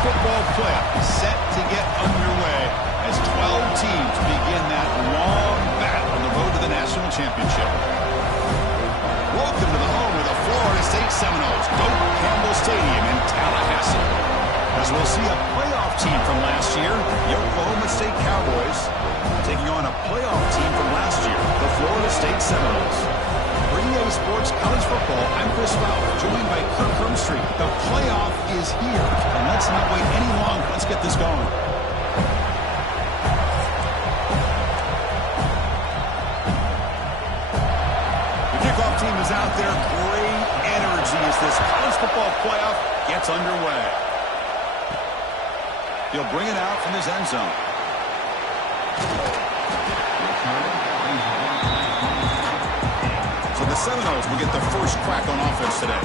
football playoff is set to get underway as 12 teams begin that long battle on the road to the national championship. Welcome to the home of the Florida State Seminoles, Doak Campbell Stadium in Tallahassee. As we'll see a playoff team from last year, the Oklahoma State Cowboys, taking on a playoff team from last year, the Florida State Seminoles. For EA Sports College Football, I'm Chris Fowler, joined by Kirk Hermstreet. The playoff is here, and let's not wait any longer. Let's get this going. The kickoff team is out there. Great energy as this college football playoff gets underway. He'll bring it out from his end zone. So the Seminoles will get the first crack on offense today.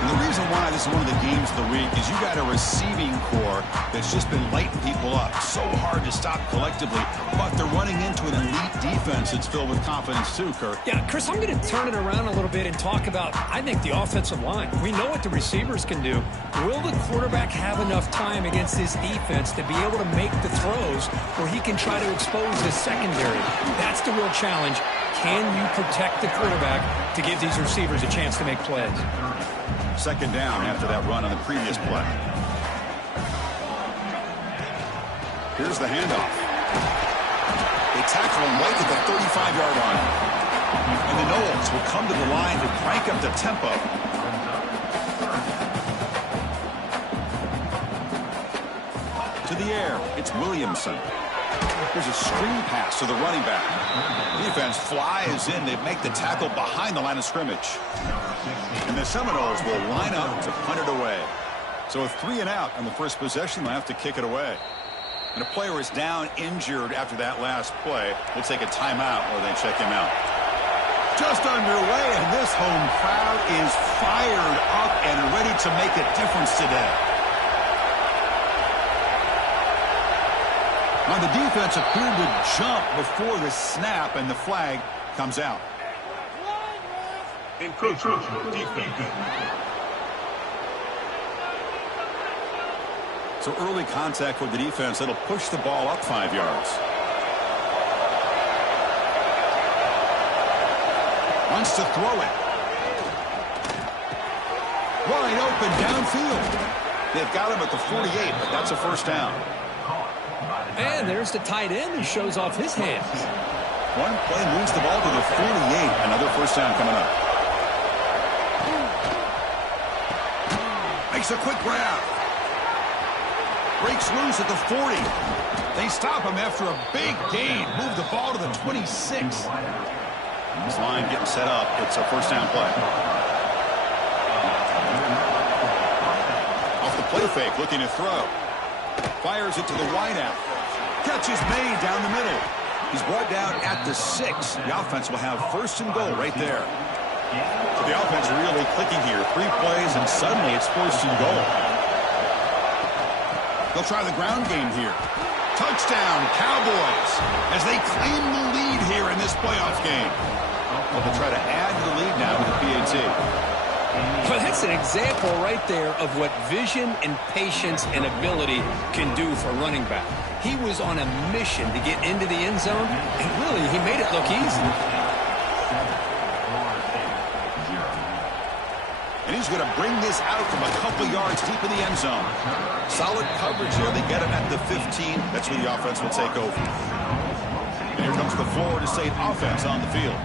And the reason why this is one of the games of the week is you got a receiving core that's just been lighting people up. So hard to stop collectively, but they're running into an elite defense that's filled with confidence too, Kirk. Yeah, Chris, I'm going to turn it around a little bit and talk about, I think, the offensive line. We know what the receivers can do. Will the quarterback have enough time against this defense to be able to make the throws where he can try to expose his secondary? That's the real challenge. Can you protect the quarterback to give these receivers a chance to make plays? Second down after that run on the previous play. Here's the handoff. They tackle him right at the 35-yard line. And the Noles will come to the line to crank up the tempo. To the air, it's Williamson. There's a screen pass to the running back. Defense flies in. They make the tackle behind the line of scrimmage. And the Seminoles will line up to punt it away. So a 3-and-out on the first possession. They'll have to kick it away. And a player is down injured after that last play. We'll take a timeout while they check him out. Just underway, and this home crowd is fired up and ready to make a difference today. Now the defense appeared to jump before the snap, and the flag comes out. Encroachment defense. So early contact with the defense, that'll push the ball up 5 yards. Wants to throw it. Wide open downfield. They've got him at the 48, but that's a first down. And there's the tight end who shows off his hands. One play moves the ball to the 48. Another first down coming up. Makes a quick grab. Breaks loose at the 40. They stop him after a big gain. Move the ball to the 26. This line getting set up. It's a first down play. Off the play fake, looking to throw. Fires it to the wideout. Catch is made down the middle. He's brought down at the 6. The offense will have first and goal right there. So the offense really clicking here. 3 plays, and suddenly it's first and goal. They'll try the ground game here. Touchdown, Cowboys, as they claim the lead here in this playoff game. Well, they'll try to add to the lead now with the PAT. Well, that's an example right there of what vision and patience and ability can do for running back. He was on a mission to get into the end zone, and really, he made it look easy. And he's going to bring this out from a couple yards deep in the end zone. Solid coverage here. They get him at the 15. That's where the offense will take over. And here comes the Florida State offense on the field.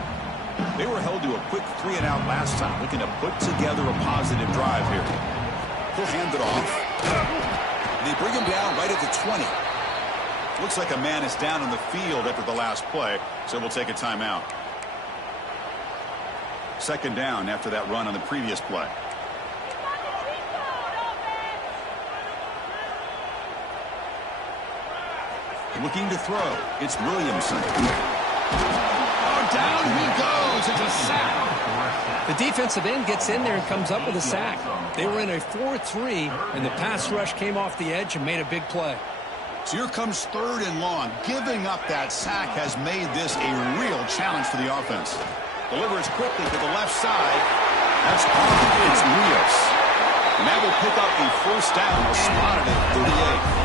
They were held to a quick 3-and-out last time, looking to put together a positive drive here. He'll hand it off. They bring him down right at the 20. Looks like a man is down on the field after the last play, so we'll take a timeout. Second down after that run on the previous play. Looking to throw. It's Williamson. Oh, down he goes. It's a sack. The defensive end gets in there and comes up with a sack. They were in a 4-3, and the pass rush came off the edge and made a big play. So here comes 3rd and long. Giving up that sack has made this a real challenge for the offense. Delivers quickly to the left side. That's caught. It's Rios. And that will pick up a first down, spotted at 38.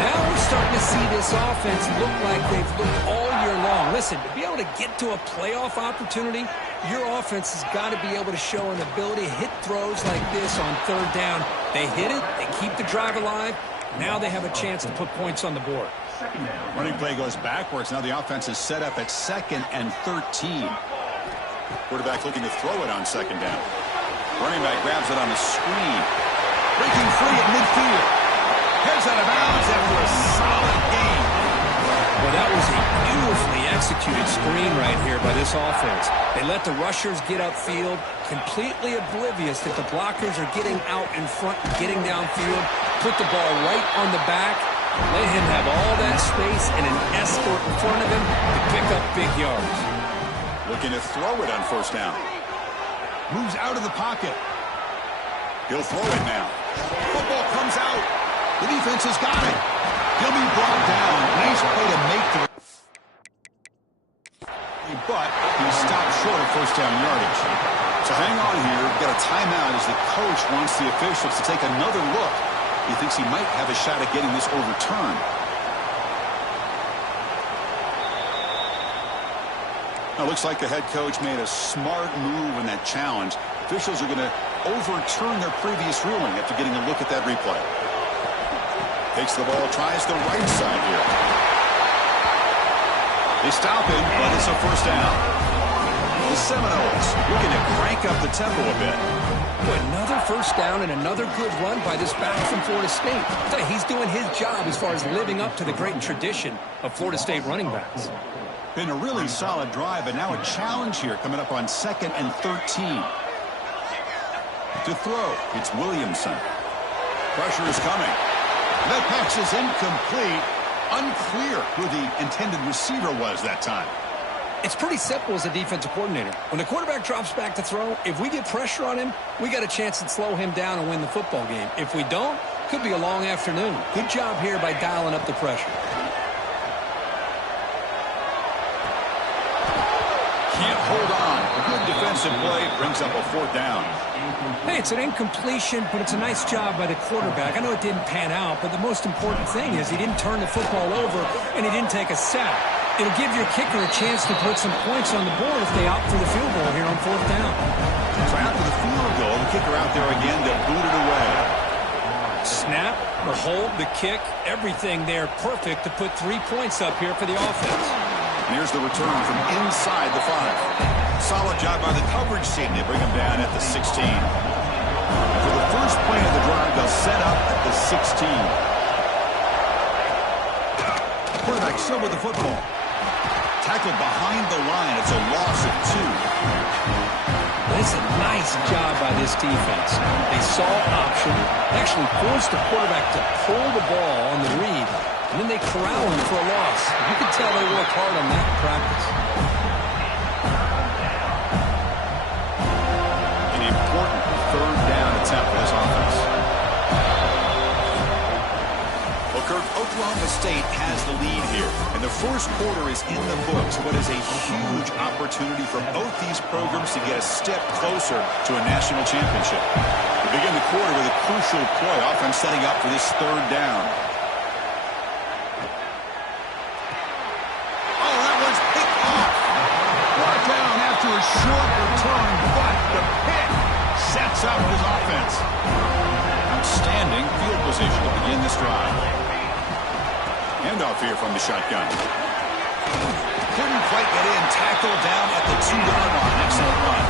Now we're starting to see this offense look like they've looked all year long. Listen, to be able to get to a playoff opportunity, your offense has got to be able to show an ability to hit throws like this on third down. They hit it, they keep the drive alive. Now they have a chance to put points on the board. Running play goes backwards. Now the offense is set up at 2nd and 13. Quarterback looking to throw it on 2nd down. Running back grabs it on the screen. Breaking free at midfield. Heads out of bounds after a solid gain. Well, that was a beautifully executed screen right here by this offense. They let the rushers get upfield, completely oblivious that the blockers are getting out in front and getting downfield. Put the ball right on the back. Let him have all that space and an escort in front of him to pick up big yards. Looking to throw it on 1st down. Moves out of the pocket. He'll throw it now. Football comes out. The defense has got it. He'll be brought down. Nice play to make the... But he stopped short of 1st down yardage. So hang on here. Get a timeout as the coach wants the officials to take another look. He thinks he might have a shot at getting this overturned. Now, looks like the head coach made a smart move in that challenge. Officials are going to overturn their previous ruling after getting a look at that replay. Takes the ball, tries the right side here. They stop him, but it's a 1st down. The Seminoles looking to crank up the tempo a bit. Another 1st down and another good run by this back from Florida State. He's doing his job as far as living up to the great tradition of Florida State running backs. Been a really solid drive, but now a challenge here coming up on 2nd and 13. To throw, it's Williamson. Pressure is coming. That pass is incomplete. Unclear who the intended receiver was that time. It's pretty simple as a defensive coordinator. When the quarterback drops back to throw, if we get pressure on him, we got a chance to slow him down and win the football game. If we don't, could be a long afternoon. Good job here by dialing up the pressure. Can't hold on. A good defensive play brings up a 4th down. Hey, it's an incompletion, but it's a nice job by the quarterback. I know it didn't pan out, but the most important thing is he didn't turn the football over and he didn't take a sack. It'll give your kicker a chance to put some points on the board if they opt for the field goal here on 4th down. So after the field goal, the kicker out there again to boot it away. Snap, the hold, the kick, everything there perfect to put 3 points up here for the offense. And here's the return from inside the 5. Solid job by the coverage team. They bring him down at the 16. For the first play of the drive, they'll set up at the 16. Quarterback still with the football. Tackled behind the line. It's a loss of 2. That's a nice job by this defense. They saw option, actually forced the quarterback to pull the ball on the read, and then they corral him for a loss. You can tell they worked hard on that in practice. An important 3rd down attempt for this offense. Well, Kirk, Oklahoma State has the lead here, and the first quarter is in the books. What is a huge opportunity for both these programs to get a step closer to a national championship. We begin the quarter with a crucial play. Offense setting up for this 3rd down. Oh, that one's picked off. Brought down after a short return, but the pick sets up his offense. Outstanding field position to begin this drive. Handoff here from the shotgun. Couldn't quite get in. Tackle down at the 2-yard line. Excellent run.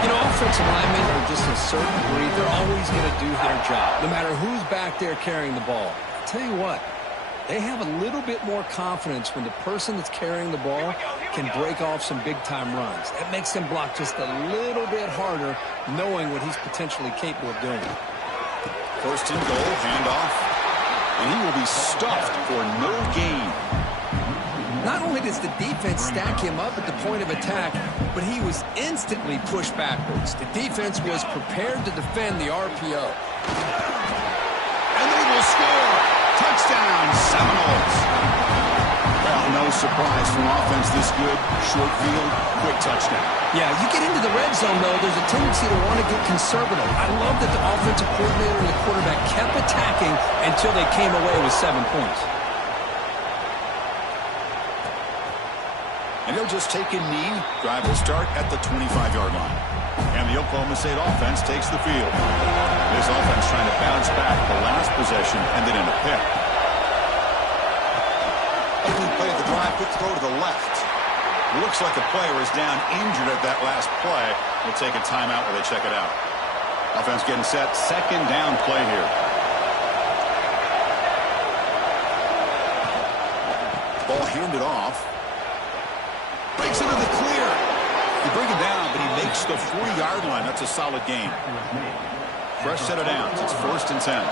You know, offensive linemen are just a certain breed. They're always going to do their job, no matter who's back there carrying the ball. I'll tell you what, they have a little bit more confidence when the person that's carrying the ball can break off some big-time runs. That makes them block just a little bit harder, knowing what he's potentially capable of doing. 1st and goal, handoff. And he will be stuffed for no gain. Not only does the defense stack him up at the point of attack, but he was instantly pushed backwards. The defense was prepared to defend the RPO. And they will score. Touchdown, Seminoles. Well, No surprise from offense this good. Short field, quick touchdown. Yeah, you get into the red zone, though, there's a tendency to want to get conservative. I love that the offensive coordinator and the quarterback kept attacking until they came away with 7 points. And he'll just take a knee. Drive will start at the 25-yard line. And the Oklahoma State offense takes the field. This offense trying to bounce back the last possession and then in a pick. Opening play of the drive, quick throw to the left. Looks like a player is down injured at that last play. We'll take a timeout while they check it out. Offense getting set. Second down play here. Ball handed off. Breaks into the clear. You bring him down, but he makes the 40-yard line. That's a solid gain. Fresh set of downs. It's 1st and 10.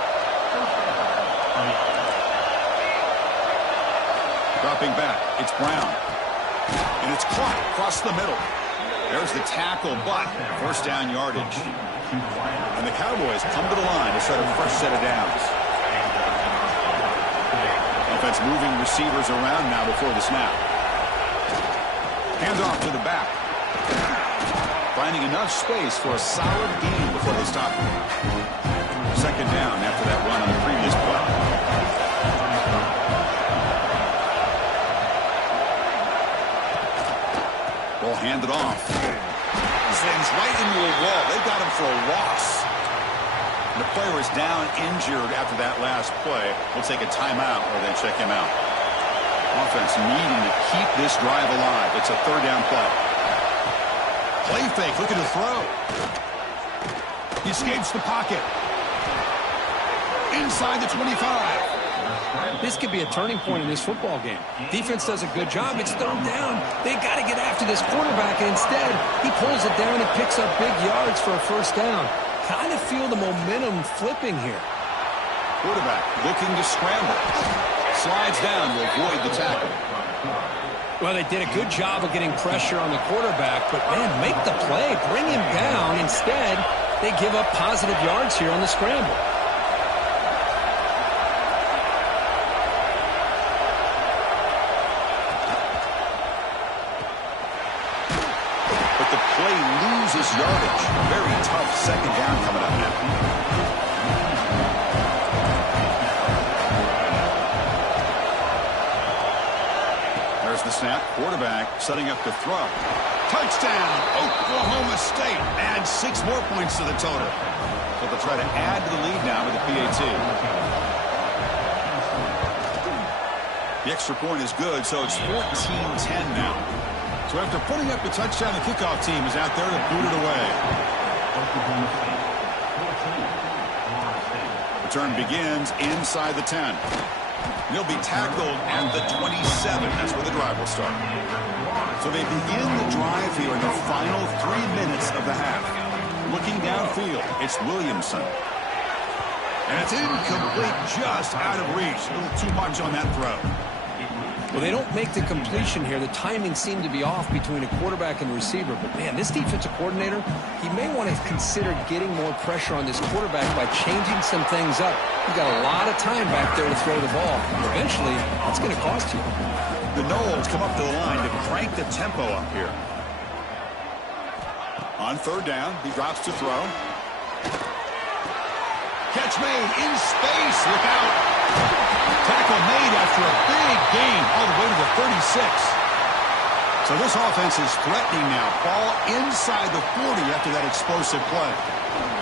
Dropping back. It's Brown. And it's caught across the middle. There's the tackle, but 1st down yardage. And the Cowboys come to the line to start a fresh set of downs. Offense moving receivers around now before the snap. Hands off to the back. Finding enough space for a solid gain before they stop him. Second down after that run on the previous play. Ball handed off. Slings right into a wall. They got him for a loss. The player is down injured after that last play. We'll take a timeout or then check him out. Offense needing to keep this drive alive. It's a 3rd down play. Play fake, looking to throw. He escapes the pocket. Inside the 25. This could be a turning point in this football game. Defense does a good job. It's 3rd down. They got to get after this quarterback, and instead, he pulls it down and picks up big yards for a 1st down. Kind of feel the momentum flipping here. Quarterback looking to scramble. Slides down to avoid the tackle. Well, they did a good job of getting pressure on the quarterback, but, man, make the play. Bring him down. Instead, they give up positive yards here on the scramble. But the play loses yardage. Very tough 2nd down coming up now. There's the snap. Quarterback setting up to throw. Touchdown, Oklahoma State. Add 6 more points to the total. So they'll try to add to the lead now with the PAT. The extra point is good, so it's 14-10 now. So after putting up the touchdown, the kickoff team is out there to boot it away. Return begins inside the 10. He'll be tackled at the 27. That's where the drive will start. So they begin the drive here in the final 3 minutes of the half. Looking downfield, it's Williamson. And it's incomplete, just out of reach. A little too much on that throw. Well, they don't make the completion here. The timing seemed to be off between a quarterback and the receiver. But, man, this defensive coordinator, he may want to consider getting more pressure on this quarterback by changing some things up. You've got a lot of time back there to throw the ball. Eventually, it's going to cost you. The Noles come up to the line to crank the tempo up here. On 3rd down, he drops to throw. Catch made in space. Look out. Tackle made after a big gain all the way to the 36. So this offense is threatening now. Ball inside the 40 after that explosive play.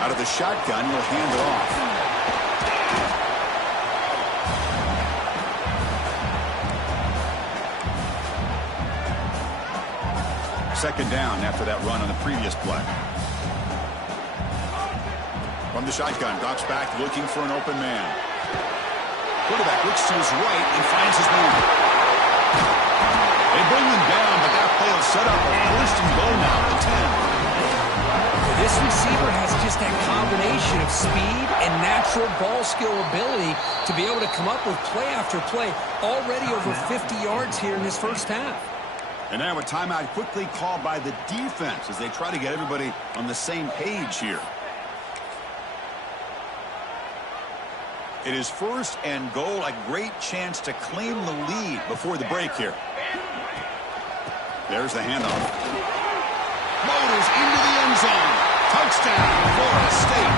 Out of the shotgun, he'll hand it off. Second down after that run on the previous play. From the shotgun, drops back looking for an open man. Quarterback looks to his right and finds his man. They bring him down, but that play will set up a 1st and goal now at the 10. This receiver has just that combination of speed and natural ball skill ability to be able to come up with play after play. Already over 50 yards here in this 1st half. And now a timeout quickly called by the defense as they try to get everybody on the same page here. It is first and goal, a great chance to claim the lead before the break here. There's the handoff. Motors into the end zone. Touchdown, Florida State.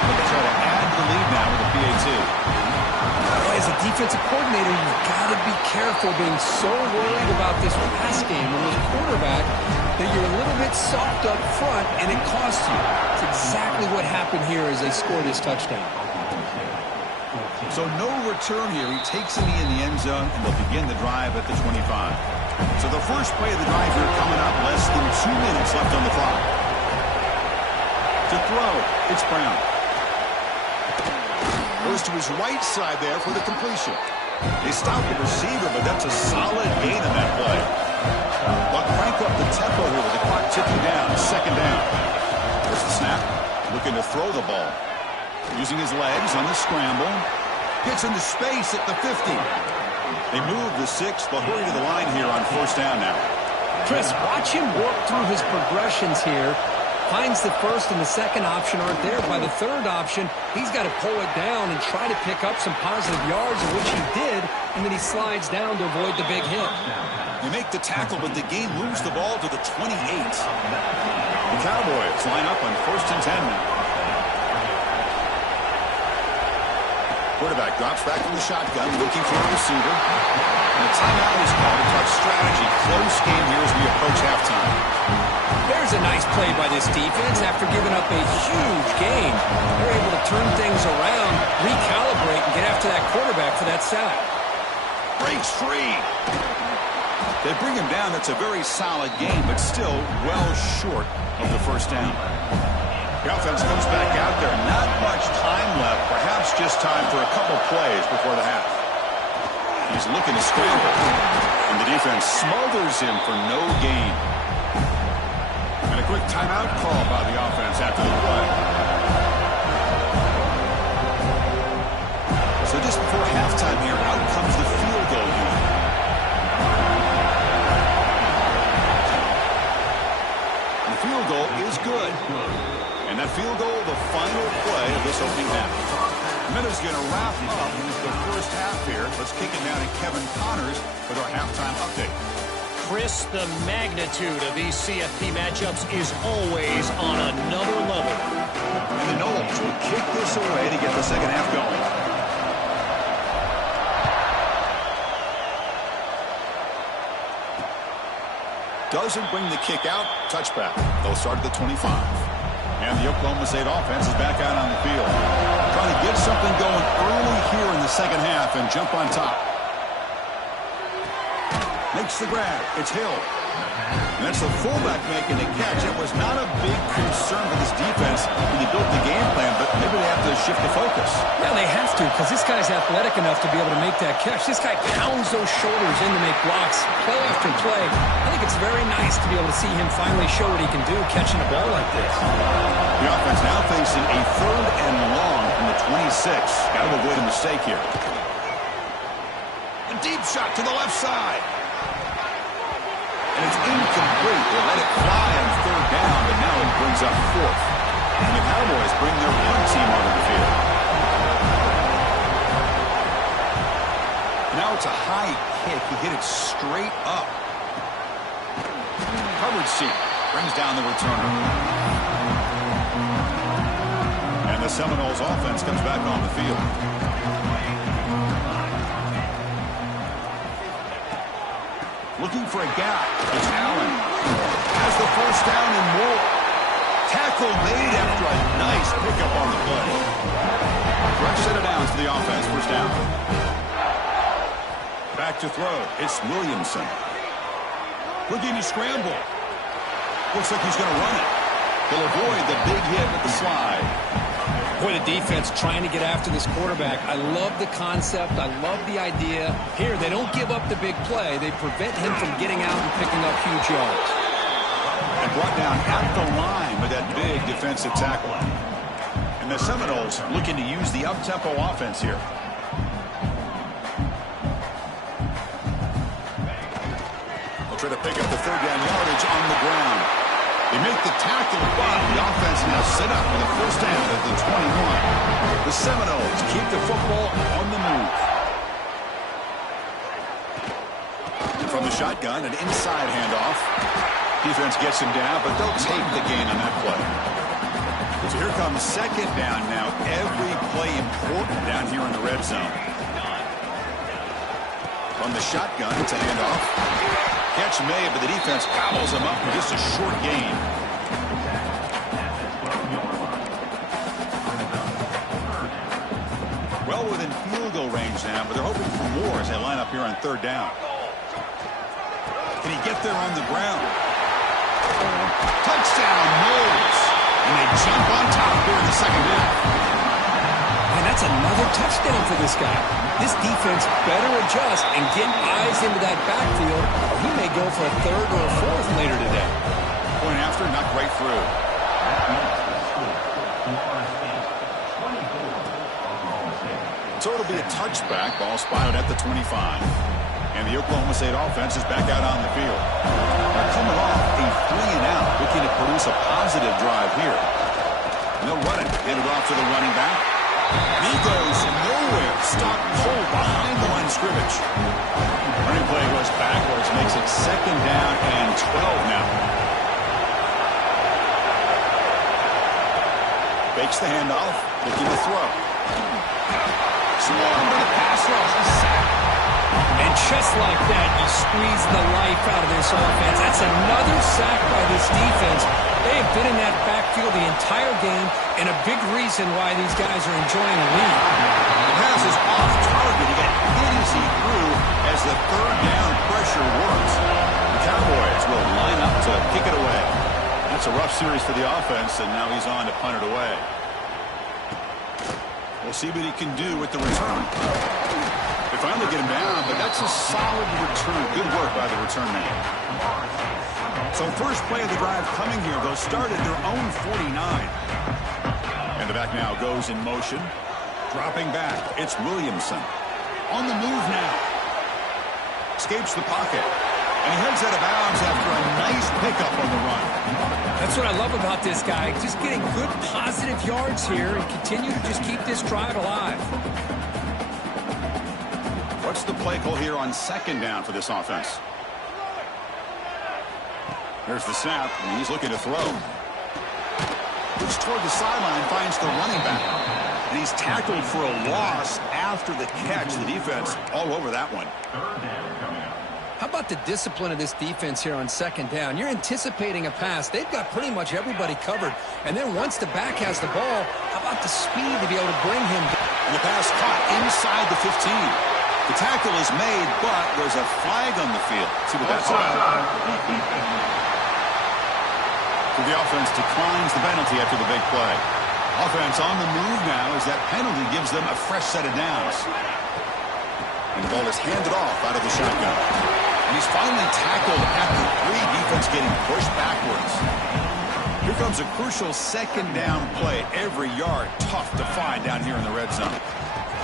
They try to add to the lead now with a PAT. As a defensive coordinator, you've got to be careful being so worried about this pass game and this quarterback that you're a little bit soft up front and it costs you. It's exactly what happened here as they score this touchdown. So no return here. He takes a knee in the end zone, and they'll begin the drive at the 25. So the first play of the drive here coming up. Less than 2 minutes left on the clock. To throw, it's Brown. Goes to his right side there for the completion. They stop the receiver, but that's a solid gain on that play. They'll crank up the tempo here with the clock ticking down. Second down. There's the snap. Looking to throw the ball. Using his legs on the scramble. Gets into space at the 50. They move the 6. They'll hurry to the line here on first down now. Chris, watch him work through his progressions here. Finds the first and the second option aren't there. By the third option, he's got to pull it down and try to pick up some positive yards, which he did, and then he slides down to avoid the big hit. They make the tackle, but the game moves the ball to the 28. The Cowboys line up on first and 10 now. Quarterback drops back from the shotgun, looking for a receiver. And a timeout is called. A tough strategy. Close game here as we approach halftime. There's a nice play by this defense. After giving up a huge gain, they're able to turn things around, recalibrate, and get after that quarterback for that sack. Breaks free. They bring him down. That's a very solid game, but still well short of the first down. The offense comes back out there. Not much time left. Perhaps just time for a couple plays before the half. He's looking to scramble. And the defense smothers him for no gain. And a quick timeout call by the offense after the play. So just before halftime here, out comes the field goal unit. And the field goal is good. And that field goal, the final play of this opening half. Minutes going to wrap up the first half here. Let's kick it down to Kevin Connors with our halftime update. Chris, the magnitude of these CFP matchups is always on another level. And the Knowles will kick this away to get the second half going. Doesn't bring the kick out. Touchback. They'll start at the 25. And the Oklahoma State offense is back out on the field. Trying to get something going early here in the second half and jump on top. Makes the grab. It's Hill. And that's the fullback making the catch. It was not a big concern for this defense when they built the game plan, but maybe they have to shift the focus. Yeah, they have to, because this guy's athletic enough to be able to make that catch. This guy pounds those shoulders in to make blocks, play after play. I think it's very nice to be able to see him finally show what he can do catching a ball like this. The offense now facing a third and long from the 26. Got to avoid a mistake here. A deep shot to the left side. And it's incomplete. They let it fly on third down, but now it brings up fourth. And the Cowboys bring their punt team onto the field. Now it's a high kick. He hit it straight up. Covered seat brings down the returner. And the Seminoles offense comes back on the field. Looking for a gap. It's Allen. Has the first down and more. Tackle made after a nice pickup on the play. Fresh set of downs for the offense. First down. Back to throw. It's Williamson. Looking to scramble. Looks like he's going to run it. He'll avoid the big hit with the slide. Boy, the defense trying to get after this quarterback. I love the concept. I love the idea. Here, they don't give up the big play. They prevent him from getting out and picking up huge yards. And brought down at the line with that big defensive tackle. And the Seminoles looking to use the up-tempo offense here. They'll try to pick up the third down yardage on the ground. They make the tackle, but the offense now set up with a first down at the 21. The Seminoles keep the football on the move. From the shotgun, an inside handoff. Defense gets him down, but they'll take the gain on that play. So here comes second down now. Every play important down here in the red zone. From the shotgun, it's a handoff. Catch made, but the defense gobbles him up for just a short gain. Well within field goal range now, but they're hoping for more as they line up here on third down. Can he get there on the ground? Touchdown, Knowles. And they jump on top here in the second half. And that's another touchdown for this guy. This defense better adjust and get eyes into that backfield. He may go for a third or a fourth later today. Point after, knocked right through. So it'll be a touchback. Ball spotted at the 25. And the Oklahoma State offense is back out on the field. They're coming off a 3-and-out, looking to produce a positive drive here. And they'll run it. Get it off to the running back. And he goes nowhere. Stopped cold behind the line of scrimmage. Running play goes backwards, makes it second down and 12 now. Fakes the handoff, looking to throw. Swarmed by the pass rush, the sack. And just like that, you squeeze the life out of this offense. That's another sack by this defense. They have been in that backfield the entire game, and a big reason why these guys are enjoying the lead. The pass is off target. He got hit as he threw as the third down pressure works. The Cowboys will line up to kick it away. That's a rough series for the offense, and now he's on to punt it away. We'll see what he can do with the return. They finally get him down, but that's a solid return. Good work by the return man. So first play of the drive coming here. They'll start at their own 49. And the back now goes in motion. Dropping back, it's Williamson. On the move now. Escapes the pocket. And he heads out of bounds after a nice pickup on the run. That's what I love about this guy. Just getting good positive yards here and continue to just keep this drive alive. What's the play call here on second down for this offense? There's the snap, and he's looking to throw. Looks toward the sideline, finds the running back. And he's tackled for a loss after the catch. The defense all over that one. How about the discipline of this defense here on second down? You're anticipating a pass. They've got pretty much everybody covered. And then once the back has the ball, how about the speed to be able to bring him? And the pass caught inside the 15. The tackle is made, but there's a flag on the field. See what that's about. So the offense declines the penalty after the big play. Offense on the move now as that penalty gives them a fresh set of downs. And the ball is handed off out of the shotgun. And he's finally tackled after 3. Defense getting pushed backwards. Here comes a crucial second down play. Every yard tough to find down here in the red zone.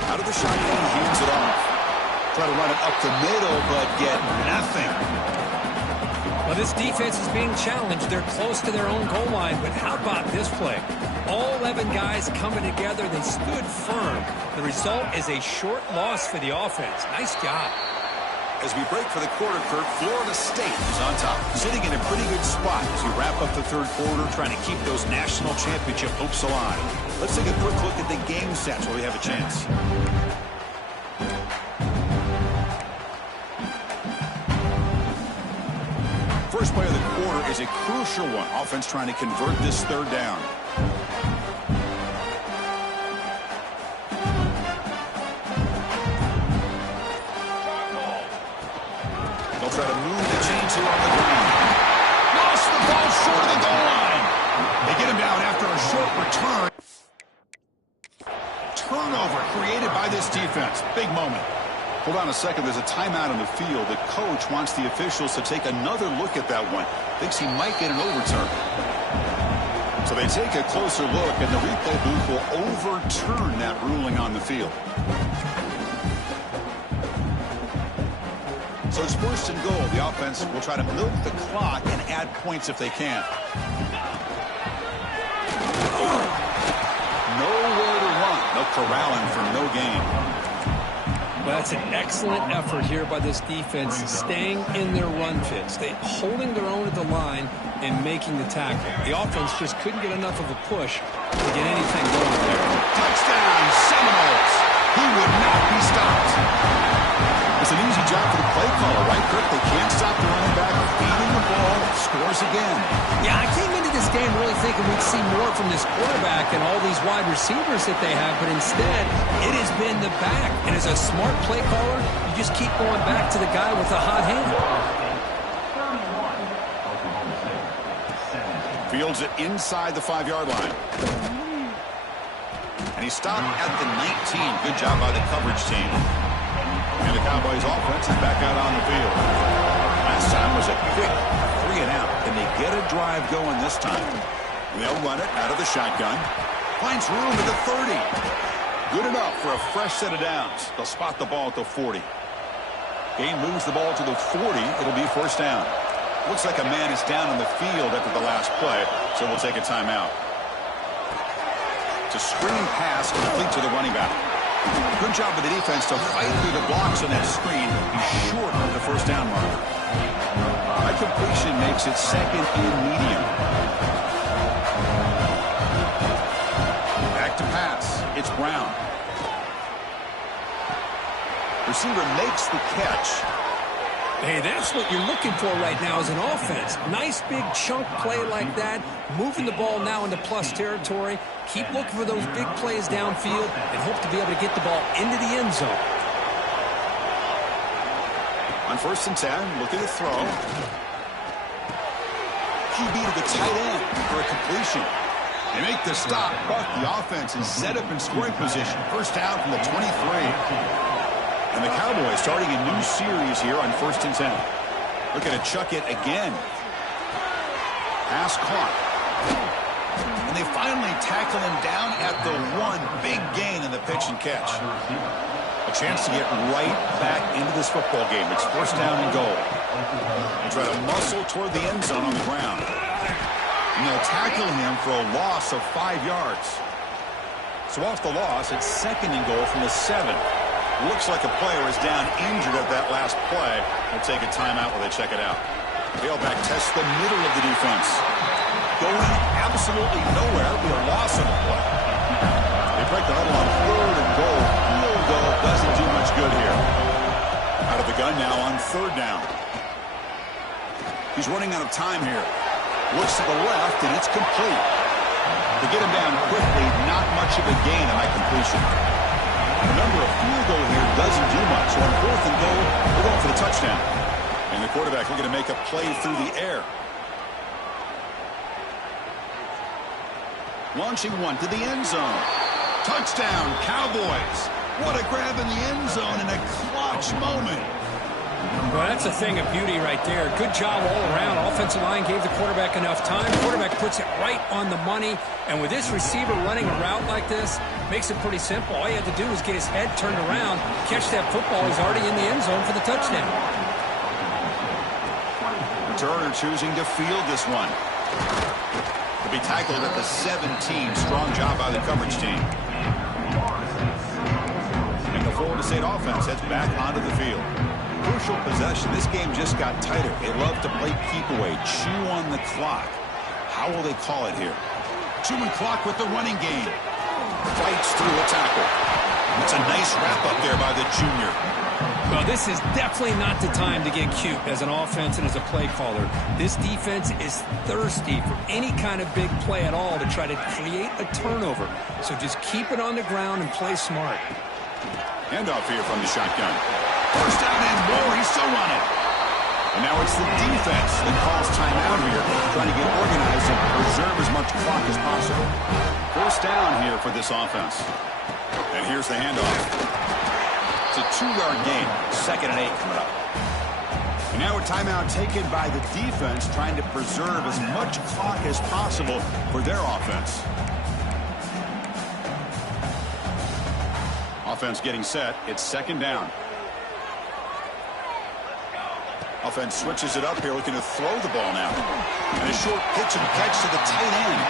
Out of the shotgun, he hands it off. Try to run it up the middle, but get nothing. Well, this defense is being challenged. They're close to their own goal line, but how about this play? All 11 guys coming together. They stood firm. The result is a short loss for the offense. Nice job. As we break for the quarter, Kirk, Florida State is on top, sitting in a pretty good spot as we wrap up the third quarter, trying to keep those national championship hopes alive. Let's take a quick look at the game stats while we have a chance. First play of the quarter is a crucial one. Offense trying to convert this third down. They'll try to move the chains here on the ground. Lost the ball short of the goal line. They get him down after a short return. Turnover created by this defense. Big moment. Hold on a second. There's a timeout on the field. The coach wants the officials to take another look at that one. Thinks he might get an overturn. So they take a closer look, and the replay booth will overturn that ruling on the field. So it's first and goal. The offense will try to milk the clock and add points if they can. Nowhere to run. They'll corral him for no gain. Well, that's an excellent effort here by this defense, staying in their run fits. They holding their own at the line and making the tackle. The offense just couldn't get enough of a push to get anything going there. Touchdown, Seminoles. He would not be stopped. It's an easy job for the play caller, right, Kirk? They can't stop the running back. Feeding the ball, scores again. Yeah, I came into this game really thinking we'd see more from this quarterback and all these wide receivers that they have, but instead, it has been the back. And as a smart play caller, you just keep going back to the guy with the hot hand. Fields it inside the 5-yard line. And he stopped at the 19. Good job by the coverage team. And the Cowboys offense is back out on the field. Last time was a quick 3 and out. Can they get a drive going this time? They'll run it out of the shotgun. Finds room at the 30. Good enough for a fresh set of downs. They'll spot the ball at the 40. Game moves the ball to the 40. It'll be first down. Looks like a man is down on the field after the last play, so we'll take a timeout. It's a screen pass complete to the running back. Good job of the defense to fight through the blocks on that screen. He's short of the first down marker. That completion makes it second and medium. Back to pass. It's Brown. Receiver makes the catch. Hey, that's what you're looking for right now as an offense. Nice big chunk play like that, moving the ball now into plus territory. Keep looking for those big plays downfield and hope to be able to get the ball into the end zone. On first and 10, looking to throw. QB to the tight end for a completion. They make the stop, but the offense is set up in scoring position. First down from the 23. And the Cowboys starting a new series here on first and 10. Looking to chuck it again. Pass caught. And they finally tackle him down at the 1. Big gain in the pitch and catch. A chance to get right back into this football game. It's first down and goal. They try to muscle toward the end zone on the ground. And they'll tackle him for a loss of 5 yards. So off the loss, it's second and goal from the 7. Looks like a player is down injured at that last play. We'll take a timeout while they check it out. Tailback tests the middle of the defense. Going absolutely nowhere. Be a loss on the play. They break the huddle on third and goal. Field goal doesn't do much good here. Out of the gun now on third down. He's running out of time here. Looks to the left, and it's complete. To get him down quickly, not much of a gain on that completion. Remember, a field goal here doesn't do much. So on fourth and goal, we're going for the touchdown. And the quarterback looking to make a play through the air. Launching one to the end zone. Touchdown, Cowboys. What a grab in the end zone in a clutch moment. Well, that's a thing of beauty right there. Good job all around. Offensive line gave the quarterback enough time. Quarterback puts it right on the money. And with this receiver running a route like this, makes it pretty simple. All you have to do is get his head turned around, catch that football. He's already in the end zone for the touchdown. Turner choosing to field this one. To be tackled at the 17. Strong job by the coverage team. And the Florida State offense heads back onto the field. Crucial possession. This game just got tighter. They love to play keep away, chew on the clock. How will they call it here? Chewing clock with the running game. Fights through a tackle. It's a nice wrap-up there by the junior. Well, this is definitely not the time to get cute as an offense and as a play caller. This defense is thirsty for any kind of big play at all to try to create a turnover. So just keep it on the ground and play smart. Handoff here from the shotgun. First down and more. He's still running. And now it's the defense that calls timeout here, trying to get organized and preserve as much clock as possible. First down here for this offense. And here's the handoff. It's a 2-yard gain. Second and 8 coming up. And now a timeout taken by the defense, trying to preserve as much clock as possible for their offense. Offense getting set. It's second down. Offense switches it up here, looking to throw the ball now. And a short pitch and catch to the tight end.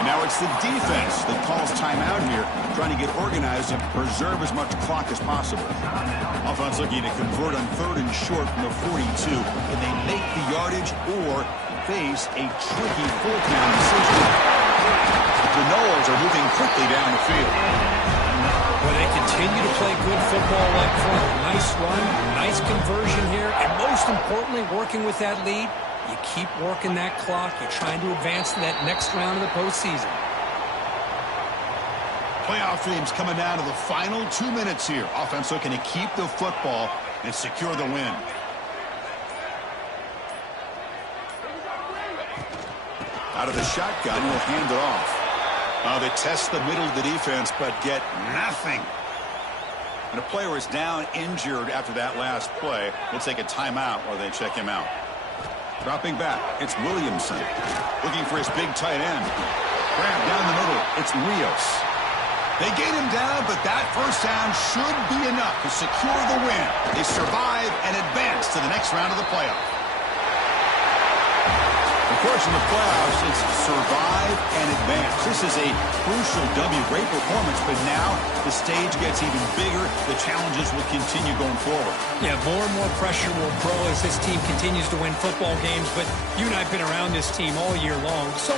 And now it's the defense that calls timeout here, trying to get organized and preserve as much clock as possible. Offense looking to convert on 3rd and short from the 42. Can they make the yardage or face a tricky 4th-down decision? The Noles are moving quickly down the field. Well, they continue to play good football up front. Nice run, nice conversion here, and most importantly, working with that lead, you keep working that clock. You're trying to advance to that next round of the postseason. Playoff games coming down to the final 2 minutes here. Offense looking to keep the football and secure the win. Out of the shotgun, will hand it off. They test the middle of the defense, but get nothing. And a player is down injured after that last play. We'll take a timeout while they check him out. Dropping back, it's Williamson. Looking for his big tight end. Grab down the middle, it's Rios. They gain him down, but that first down should be enough to secure the win. They survive and advance to the next round of the playoffs. Of course, in the playoffs, it's survive and advance. This is a crucial W. Great performance, but now the stage gets even bigger. The challenges will continue going forward. Yeah, more and more pressure will grow as this team continues to win football games, but you and I have been around this team all year long. So